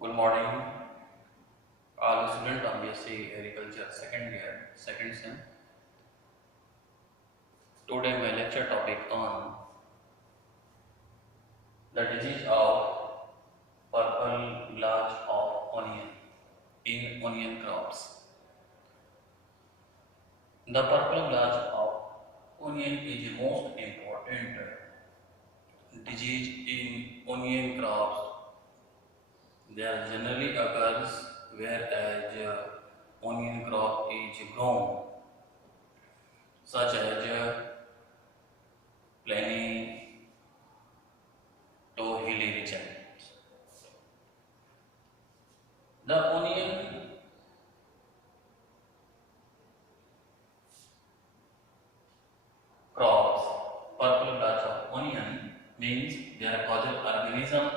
Good morning, all student of BSc Agriculture second year, second sem. Today my lecture topic on the disease of purple blotch of onion in onion crops. The purple blotch of onion is the most important disease in onion crops. There generally occurs whereas onion crop is grown, such as plainy to hilly region. The onion crops, purple blotch of onion means their causal organism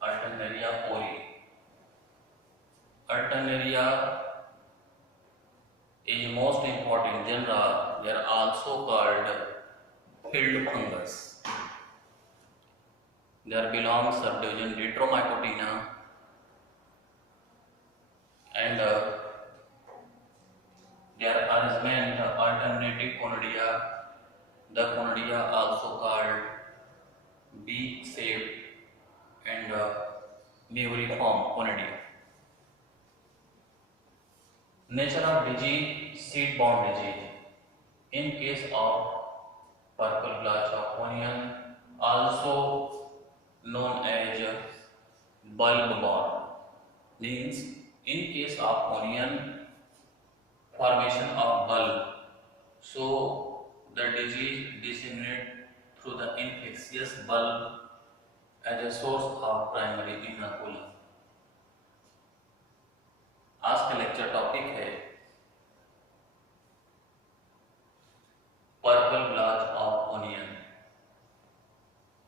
Alternaria pori. Alternaria is most important genera. They are also called field fungus. There belongs subdivision Ditromycotina and their arrangement alternative conidia. The conidia also called beak-shaped and muriform conidia. Nature of disease, seed-borne disease. In case of purple blotch of onion, also known as bulb-borne, means in case of onion, formation of bulb. So the disease disseminates through the infectious bulb as a source of primary inoculum. आज का lecture topic है purple blotch of onion.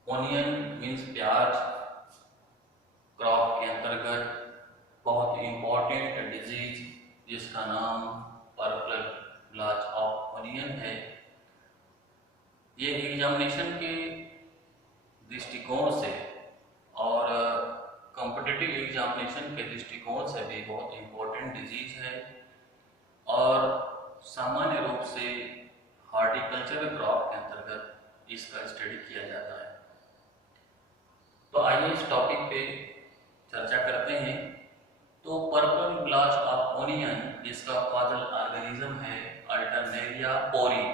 Onion means प्याज. Crop के अंतर्गत बहुत important disease जिसका नाम purple blotch of onion है. ये एग्जामिनेशन के दृष्टिकोण से और कॉम्पिटिटिव एग्जामिनेशन के दृष्टिकोण से भी बहुत इंपॉर्टेंट डिजीज है और सामान्य रूप से हॉर्टिकल्चरल क्रॉप के अंतर्गत इसका स्टडी किया जाता है. तो आइए इस टॉपिक पे चर्चा करते हैं. तो पर्पल ब्लॉच ऑफ ओनियन जिसका कॉजल ऑर्गेनिज्म है अल्टरनेरिया पोरी.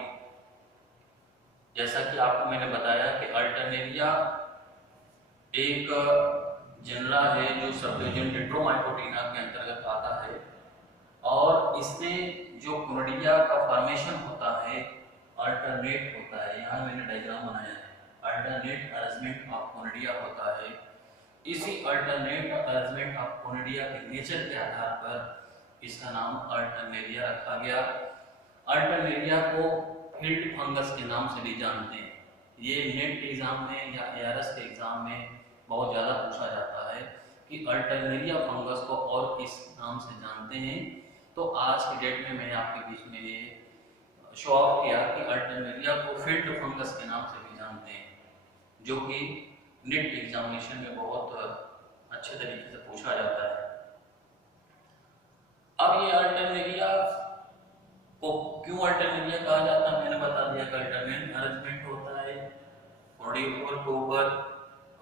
जैसा कि आपको मैंने बताया कि अल्टरनेरिया एक जनरा है जो सबडिविजन डिट्रोमाइकोटिना के अंतर्गत आता है और इसमें जो कोनिडिया का फॉर्मेशन होता है अल्टरनेट होता है. यहाँ मैंने डायग्राम बनाया है. अल्टरनेट अरेंजमेंट ऑफ कोनिडिया होता है. इसी अल्टरनेट अरेंजमेंट ऑफ कोनिडिया के नेचर के आधार पर इसका नाम अल्टरनेरिया रखा गया. अल्टरनेरिया को फील्ड फंगस के नाम से भी जानते हैं. ये नेट के एग्जाम में या एआरएस के एग्जाम में बहुत ज़्यादा पूछा जाता है कि अल्टरनेरिया फंगस को और किस नाम से जानते हैं. तो आज की डेट में मैंने आपके बीच में ये शो ऑफ किया कि अल्टरनेरिया को फील्ड फंगस के नाम से भी जानते हैं, जो कि नेट एग्जामिनेशन में बहुत अच्छे तरीके से पूछा जाता है. अब ये अल्टरनेरिया को क्यों अल्टरनेरिया कहा जाता है मैंने बता दिया कि अल्टरनेट अरेंजमेंट होता है ओडियोफोर के ऊपर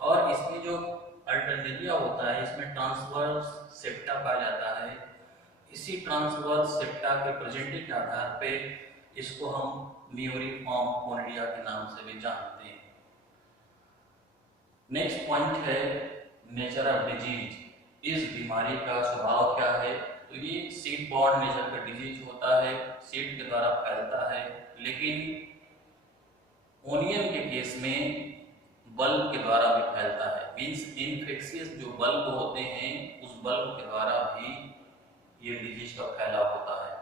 और इसमें जो अल्टरनेरिया होता है इसमें ट्रांसवर्स सेप्टा पाया जाता है. इसी ट्रांसवर्स सेप्टा के प्रेजेंटी के आधार पे इसको हम म्यूरिफॉर्म कोनिडिया के नाम से भी जानते हैं. नेक्स्ट पॉइंट है नेचर ऑफ डिजीज. इस बीमारी का स्वभाव क्या है. तो ये सीड बॉर्न नेचर का डिजीज होता है, सीड के द्वारा फैलता है. लेकिन ओनियन के केस में बल्ब के द्वारा भी फैलता है. मींस इन्फेक्शियस जो बल्ब होते हैं उस बल्ब के द्वारा भी ये डिजीज का फैलाव होता है.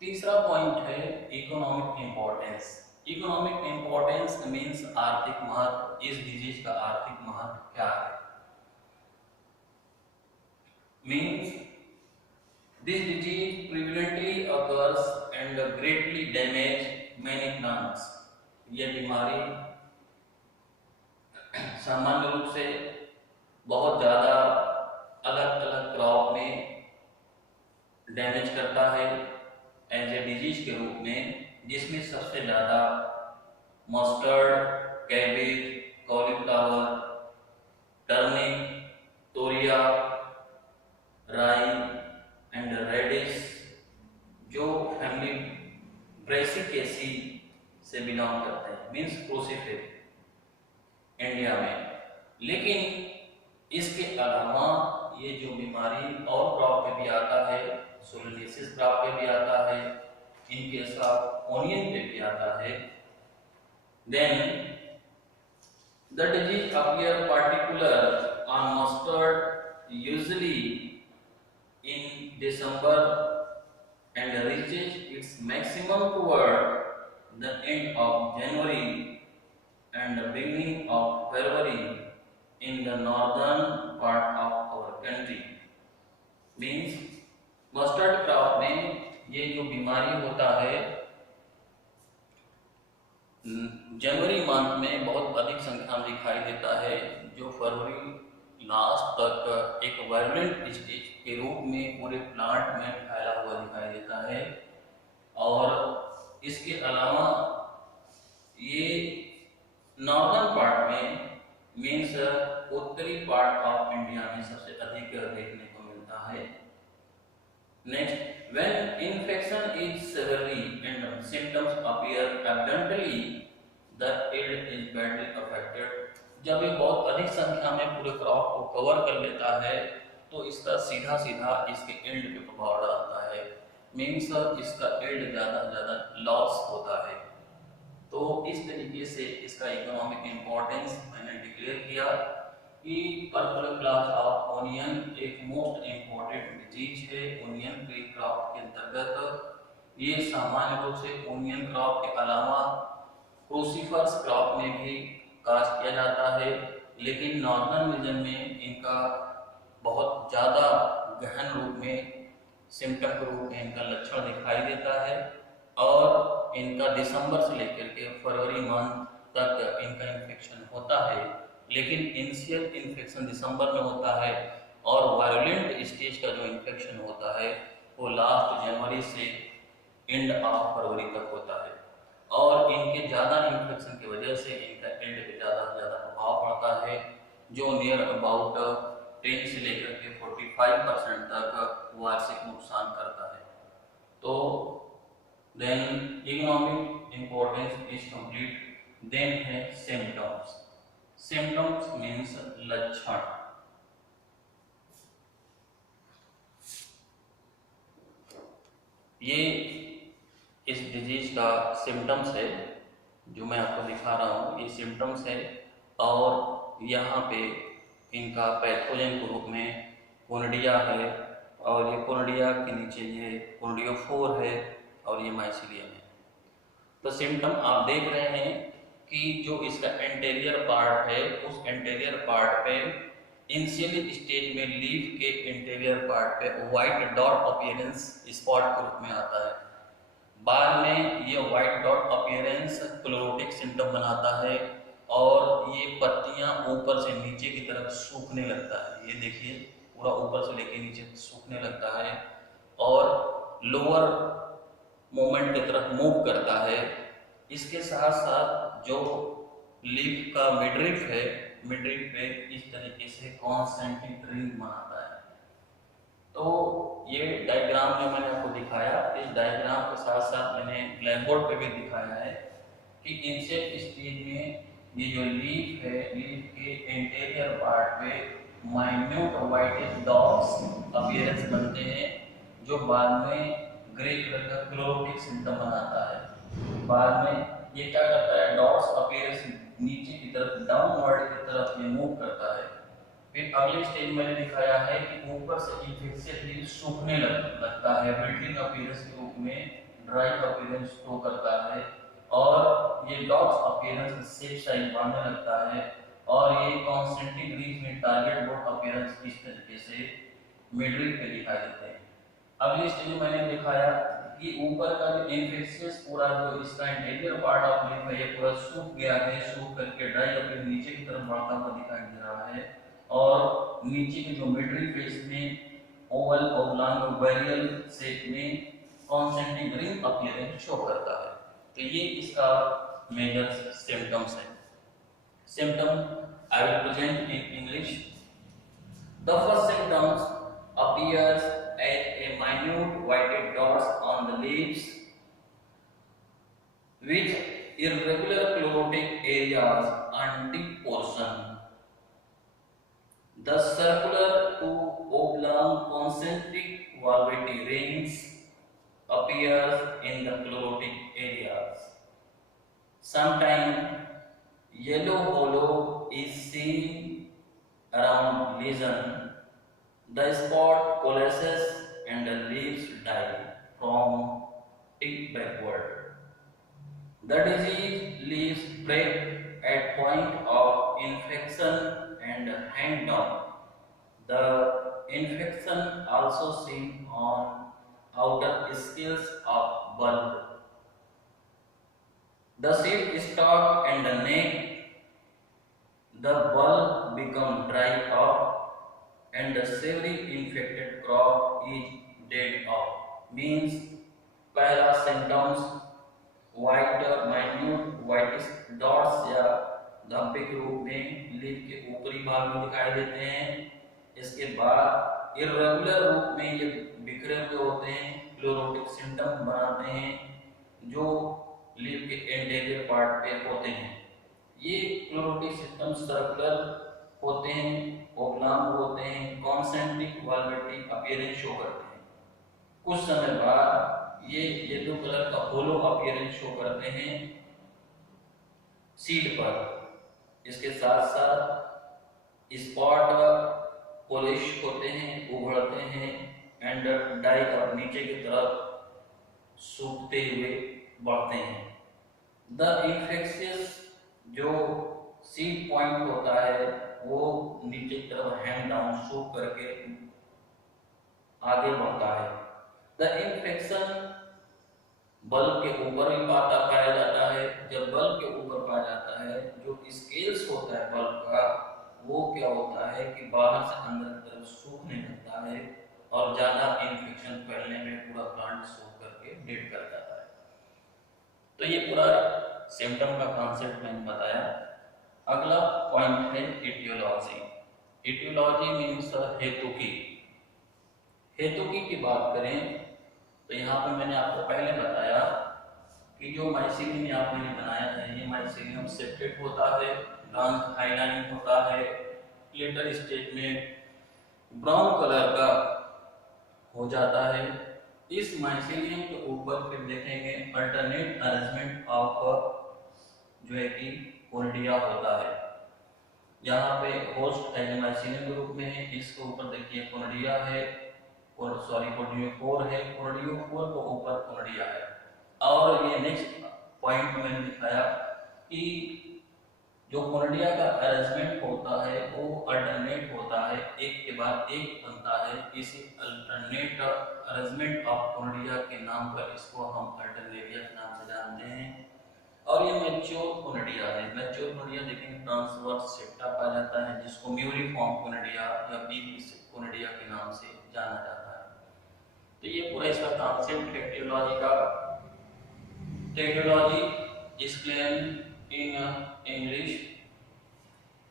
तीसरा पॉइंट है economic importance. Economic importance means आर्थिक महत्व. इस डिजीज का आर्थिक महत्व क्या है. Means this disease prevalently occurs and greatly damage many plants. यह बीमारी सामान्य रूप से बहुत ज़्यादा अलग अलग क्रॉप में डैमेज करता है एज ए डिजीज के रूप में, जिसमें सबसे ज़्यादा मस्टर्ड, कैबेज, कॉलीफ्लावर, टर्निप, तोरिया, राई एंड रेडिश, जो फैमिली ब्रेसिकेसी से बिलोंग करते हैं, मीन्स क्रूसीफेरी इंडिया में। लेकिन इसके अलावा ये जो बीमारी और क्रॉप पे भी आता है, सोलेनेसिस क्रॉप पे भी आता है, इनके साथ ओनियन पे भी आता है। Then the disease appear particular on mustard usually in December and reaches its maximum toward the end of January and the beginning of February in the northern part of our country. Means mustard crop में ये जो बीमारी होता है जनवरी month में बहुत अधिक संख्या में दिखाई देता है, जो फरवरी लास्ट तक एक वायलेंट स्टेज के रूप में पूरे प्लांट में फैला हुआ दिखाई देता है। और इसके अलावा ये नॉर्दर्न पार्ट में मीन्स उत्तरी पार्ट ऑफ इंडिया में सबसे अधिक देखने को मिलता है। Next, when infection is severally and symptoms appear abundantly the yield is badly affected. जब ये बहुत अधिक संख्या में पूरे क्रॉप को कवर कर लेता है तो इसका सीधा सीधा इसके यील्ड पे प्रभाव डालता है, मीन्स इसका यील्ड ज़्यादा से ज़्यादा लॉस होता है। तो इस तरीके से इसका इकोनॉमिक इम्पोर्टेंस मैंने डिक्लेयर किया कि पर्पल क्लास ऑफ ओनियन एक मोस्ट इम्पोर्टेंट डिजीज है ओनियन ट्री क्रॉप के अंतर्गत। ये सामान्य रूप से ओनियन क्रॉप के अलावा क्रूसीफरस क्रॉप में भी कास्ट किया जाता है, लेकिन नॉर्दर्न रीजन में इनका बहुत ज़्यादा गहन रूप में सिम्टम के रूप में इनका लक्षण दिखाई देता है। और इनका दिसंबर से लेकर के फरवरी मंथ तक इनका इन्फेक्शन होता है, लेकिन इनिशियल इन्फेक्शन दिसंबर में होता है और वायलेंट स्टेज का जो इन्फेक्शन होता है वो लास्ट जनवरी से एंड ऑफ फरवरी तक होता है। और इनके ज़्यादा इन्फेक्शन की वजह से इनका एंड पे ज़्यादा से ज़्यादा प्रभाव पड़ता है, जो नियर अबाउट 10 से लेकर के 45% तक वार्षिक नुकसान करता है। तो then economic importance is complete. Then है सिम्टम्स। सिम्टम्स मीन्स लक्षण। ये इस डिजीज का सिम्टम्स है जो मैं आपको दिखा रहा हूँ, ये सिम्टम्स है। और यहाँ पे इनका पैथोजन के रूप में कोनिडिया है, और ये कोनिडिया के नीचे ये कोनिडियोफोर है और ये माइसीलियम है। तो सिम्टम आप देख रहे हैं कि जो इसका एंटेरियर पार्ट है उस एंटेरियर पार्ट पे इनिशियली स्टेज में लीफ के इंटीरियर पार्ट पे व्हाइट डॉट अपीयरेंस स्पॉट के रूप में आता है। बाद में ये white dot appearance chlorotic symptom बनाता है और ये पत्तियां ऊपर से नीचे की तरफ सूखने लगता है। ये देखिए पूरा ऊपर से लेके नीचे सूखने लगता है और लोअर मूवमेंट की तरफ मूव करता है। इसके साथ साथ जो लीफ का मिडरिफ है, मिडरिफ पे इस तरीके से कॉन्सेंट्रिक रिंग बनाता है। तो ये डायग्राम जो मैंने आपको दिखाया, इस डायग्राम के साथ साथ मैंने ब्लैक बोर्ड पे भी दिखाया है कि इनिशियल स्टेज में ये जो लीफ है, लीफ के इंटीरियर पार्ट पे माइन्यूट व्हाइटिश डॉट्स अपीयरेंस बनते हैं, जो बाद में ग्रे कलर का क्लोरोटिक सिम्टम बनाता है। बाद में ये क्या करता है, डॉट्स अपीयरेंस नीचे की तरफ डाउनवर्ड की तरफ ये मूव करता है। फिर अगले स्टेज मैंने दिखाया है कि ऊपर से इन्फेक्शन लीफ सूखने लगता है, विल्टिंग अपीयरेंस के रूप में ड्राई अपीयरेंस शो करता है और ये डॉट्स अपीयरेंस सेप साइज बनने लगता है और ये कॉन्सेंट्रिक रिंग में टारगेट डॉट अपीयरेंस इस तरीके से मिडरिफ पे दिखाई देते हैं। अगले स्टेज में मैंने दिखाया कि ऊपर का जो इन्फेक्शियस पूरा जो इसका इंटीरियर पार्ट ऑफ लीफ है ये पूरा सूख गया है, सूख करके ड्राई अपीयरेंस नीचे की तरफ बढ़ता हुआ दिखाई दे रहा है और नीचे के जो मिडरी फेस में ओवल ओब्लॉन्ग और बैरियल शेप में कॉन्सेंट्रिक रिंग अपीयरेंस शो करता है। तो ये इसका मेजर सिम्टम्स है। Symptom I will present in English. The first symptoms appears as a minute whited dots on the leaves with irregular chlorotic areas on tip portion. The circular to oblong concentric valvety rings appears in the chlorotic areas. Sometimes yellow halo is seen around lesion. The spot coalesces and the leaves die from tip backward. The disease leaves break at point of infection and hang down. The infection also seen on outer scales of bulb. The seed stalk and the neck, the bulb become dry up and the severely infected crop is dead off. Means पहला symptoms white minute whitish dots या धब्बे के रूप में leaf के ऊपरी भाग में दिखाई देते हैं। इसके बाद इर्रेगुलर रूप में ये बिखरे हुए होते हैं, क्लोरोटिक सिम्टम बनाते हैं जो लीफ के एंटीरियर पार्ट पे होते हैं। ये क्लोरोटिक सिम्टम सर्कुलर होते हैं, ओब्लॉन्ग होते हैं, कॉन्सेंट्रिक वाल्वेटी अपीयरेंस शो करते हैं। कुछ समय बाद ये येलो कलर का होलो अपीयरेंस शो करते हैं सीड पर। इसके साथ साथ स्पॉट पॉलिश होते हैं, उभरते हैं एंड डाई और नीचे की तरफ सूखते हुए बढ़ते हैं। द इन्फेक्शियस जो सीड पॉइंट होता है वो नीचे की तरफ हैंड डाउन सूख करके आगे बढ़ता है। द इन्फेक्शन बल्ब के ऊपर भी पाया जाता है। जब बल्ब के ऊपर पाया जाता है, जो स्केल्स होता है बल्ब का, वो क्या होता है कि बाहर से अंदर की तरफ सूखने लगता है और ज्यादा इन्फेक्शन फैलने में पूरा प्लांट सूख करके डेड कर जाता है। तो ये पूरा सिम्टम का कॉन्सेप्ट मैंने बताया। अगला पॉइंट है एटियोलॉजी। एटियोलॉजी मीन्स हेतुकी। हेतुकी की बात करें तो यहाँ पे मैंने आपको पहले बताया कि जो माइसीलियम यहाँ मैंने बनाया है, ये माइसीलियम सेप्टेट होता है, ब्रांच हाइलाइनिंग होता है, लेटर स्टेज में ब्राउन कलर का हो जाता है। इस माइसीलियम के ऊपर फिर देखेंगे अल्टरनेट अरेंजमेंट ऑफ जो है कि कोनिडिया होता है। यहाँ पे होस्ट माइसीलियम ग्रुप में है, इसके ऊपर देखिए कोनिडिया है और सॉरी कोनिडियोफोर है, कोनिडियोफोर के ऊपर कोनिडिया है। और ये नेक्स्ट पॉइंट मैंने दिखाया कि जो कोनिडिया का अरेंजमेंट होता है वो अल्टरनेट होता है, एक के बाद एक बनता है। इसी अल्टरनेट अरेंजमेंट ऑफ कोनिडिया के नाम पर इसको हम अल्टरनेरिया के नाम से जानते हैं। और ये मैच्योर कोनिडिया है। मैच्योर कोनिडिया देखेंगे ट्रांसवर्स सेप्टा पाया जाता है, जिसको म्यूरिफॉर्म कोनिडिया या बीबी कोनिडिया के नाम से जाना जाता है। तो ये पूरा इसका कॉन्सेप्ट है एटियोलॉजी का। Aetiology is claimed in English.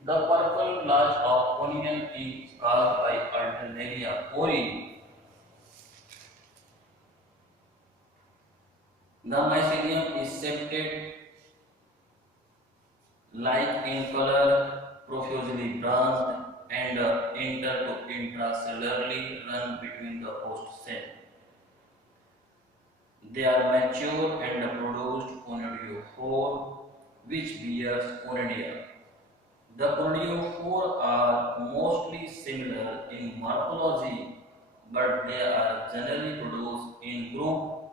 The purple blotch of onion is caused by Alternaria cori. The mycelium is septate, like in color, profusely branched and inter to intracellularly run between the host cell. They are mature and produced conidiophore, which bears conidia. The conidiophore are mostly similar in morphology, but they are generally produced in group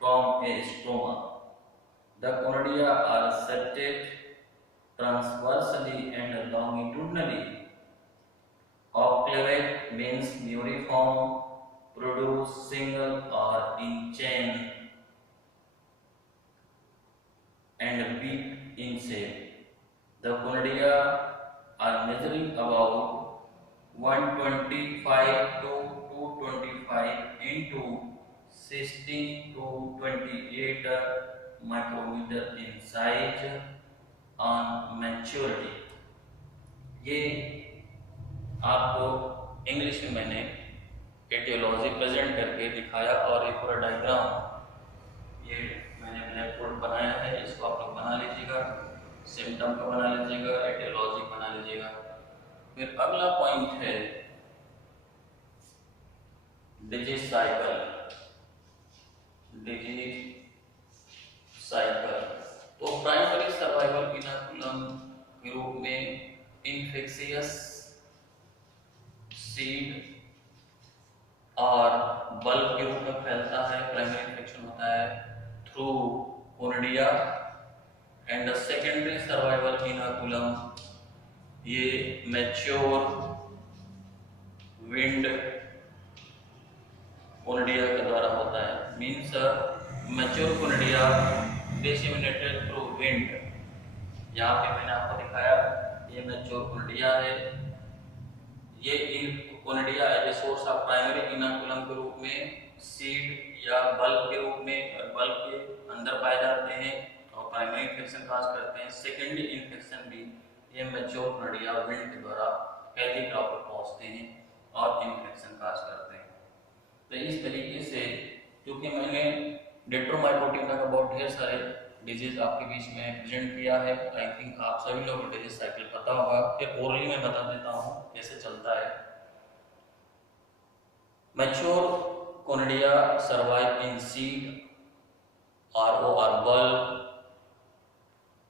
from a stroma. The conidia are septate transversely and longitudinally. Obclavate means muriform, produce single or in chain, and beak in shape. The conidia are measuring about 125 to 225 into 16 to 28 micrometer in size on maturity। ये आपको English में मैंने aetiology present करके दिखाया और एक पूरा diagram ये मैंने ब्लैक बोर्ड बनाया है, इसको आप लोग बना लीजिएगा, सिम्टम का बना लीजिएगा, एटियोलॉजी बना लीजिएगा। फिर अगला पॉइंट है डिजीज साइकिल। डिजीज साइकिल तो प्राइमरी सर्वाइवल इनोकुलम के रूप में इन्फेक्शियस सीड और बल्ब के रूप में फैलता है, प्राइमरी इन्फेक्शन होता है through conidia. And the secondary survival inoculum ये मैच्योर विंड कोनिडिया के द्वारा होता है। Means mature conidia disseminated through wind. यहाँ पे मैंने आपको दिखाया ये मैच्योर कोनिडिया है। ये इन conidia as a source of primary inoculum के रूप में सीड या बल्ब के रूप में बल्ब के अंदर पाए जाते हैं और प्राइमरी इन्फेक्शन काज करते हैं। सेकेंडरी इन्फेक्शन भी ये मैच्योर कोनिडिया विंड के द्वारा हेल्दी क्रॉप पर पहुंचते हैं और इन्फेक्शन काज करते हैं। तो इस तरीके से क्योंकि मैंने डेट्रोमाइकोटिना का बहुत ढेर सारे डिजीज आपके बीच में प्रेजेंट किया है, आई थिंक आप सभी लोगों को डिजीज साइकिल पता होगा। फिर ओरली में बता देता हूँ कैसे चलता है। Mature conidia survive in seed और बल्ब।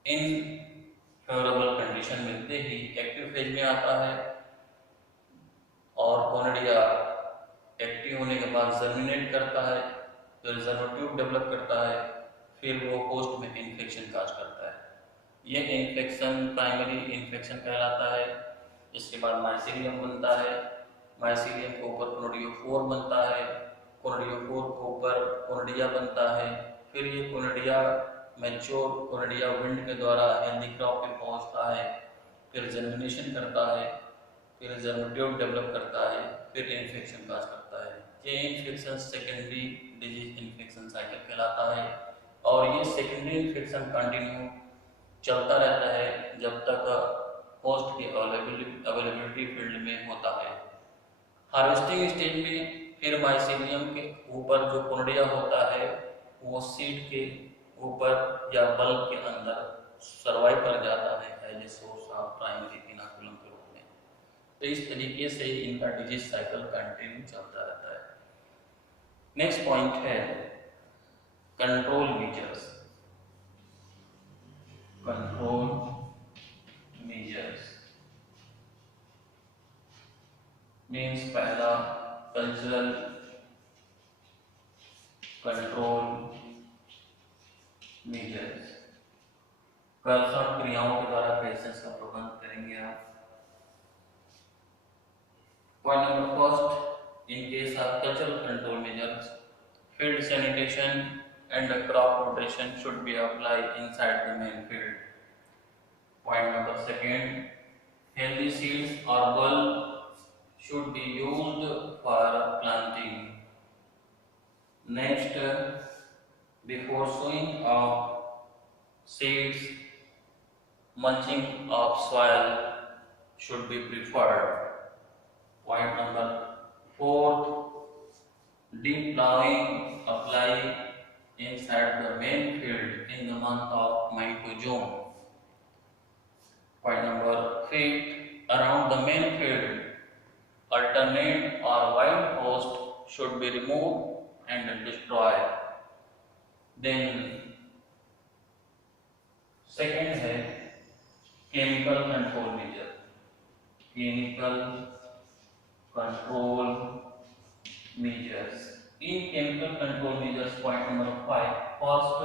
इन फेवरेबल कंडीशन मिलते ही एक्टिव फेज में आता है और कोनिडिया एक्टिव होने के बाद जर्मिनेट करता है, फिर जर्मोट्यूब डेवलप करता है, फिर वो होस्ट में इन्फेक्शन काज करता है। ये इन्फेक्शन प्राइमरी इन्फेक्शन कहलाता है। इसके बाद माइसीलियम बनता है, माइसीलियम के ऊपर कोनिडियोफोर बनता है, कोनिडियोफोर के ऊपर कोनिडिया बनता है। फिर ये कोनिडिया मैच्योर कोनिडिया विंड के द्वारा हेल्दी क्रॉप पे पहुंचता है, फिर जर्मिनेशन करता है, फिर जर्मोट्यूब डेवलप करता है, फिर इन्फेक्शन काज करता है। ये infection secondary disease infection cycle कहलाता है और ये सेकेंडरी इन्फेक्शन कंटिन्यू चलता रहता है जब तक होस्ट की अवेलेबिलिटी फील्ड में होता है। हार्वेस्टिंग स्टेज में फिर माइसीलियम के ऊपर जो कोनिडिया होता है वो सीड के ऊपर या बल्ब के अंदर सर्वाइव कर जाता है as a source of primary inoculum के रूप में। तो इस तरीके से इनका डिजीज साइकिल कंटिन्यू चलता रहता है। नेक्स्ट पॉइंट है control measures. Control measures means पहला कल्चरल कंट्रोल मेजर्स। कर्षण क्रियाओं के द्वारा कैसे इसका प्रबंध करेंगे आप। Point number first, in case of cultural control measures, field sanitation and crop rotation should be applied inside the main field. Point number second, healthy seeds or bulb should be used for planting. Next, before sowing of seeds, mulching of soil should be preferred. Point number fourth, deep plowing apply inside the main field in the month of May to June. Point number fifth, around the main field, alternate or wild host should be removed and destroyed. Then second है chemical control measure. Chemical control measures. In chemical control measures, point number 5, first,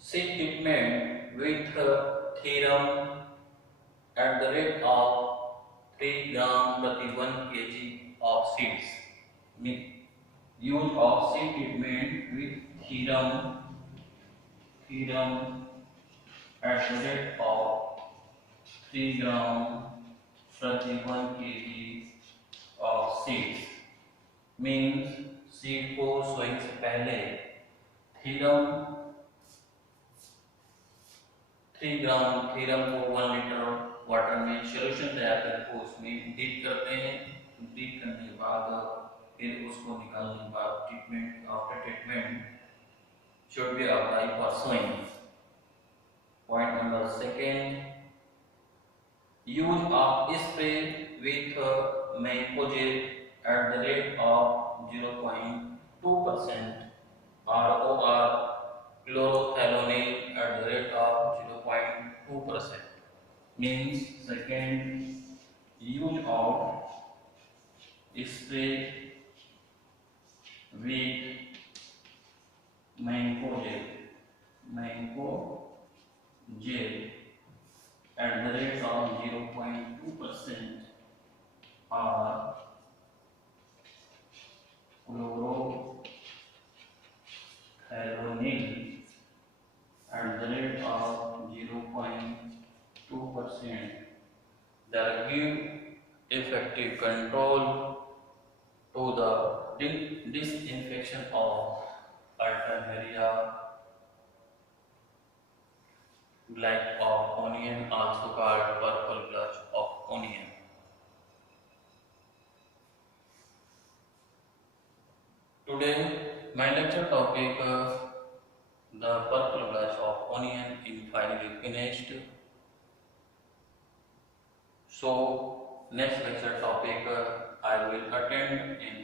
seed treatment with therum at the rate of 3 gram प्रति 1 kg of seeds. Use of seed treatment with theorem at the rate of 3 gram प्रति 1 kg of seeds, means seed को sowing से पहले theorem 3 ग्राम theorem को 1 litre water में solution तैयार करके उसमें डीप करते हैं। डीप करने के बाद फिर उसको निकालने के बाद treatment, after treatment should be apply for sowing. Point number second, use of spray with mancozeb at the rate of 0.2% ROR chlorothalonil at the rate of 0.2%, means second use of spray with mancozeb at the rate of 0.2% or chlorothalonil at the rate of 0.2% that give effective control to the disinfection of Alternaria black of onion, also called purple blotch of onion. Today my lecture topic the purple blotch of onion is finally finished. So next lecture topic I will attend in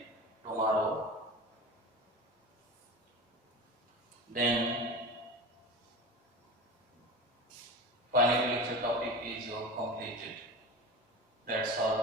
tomorrow. Then final lecture topic is completed. That's all.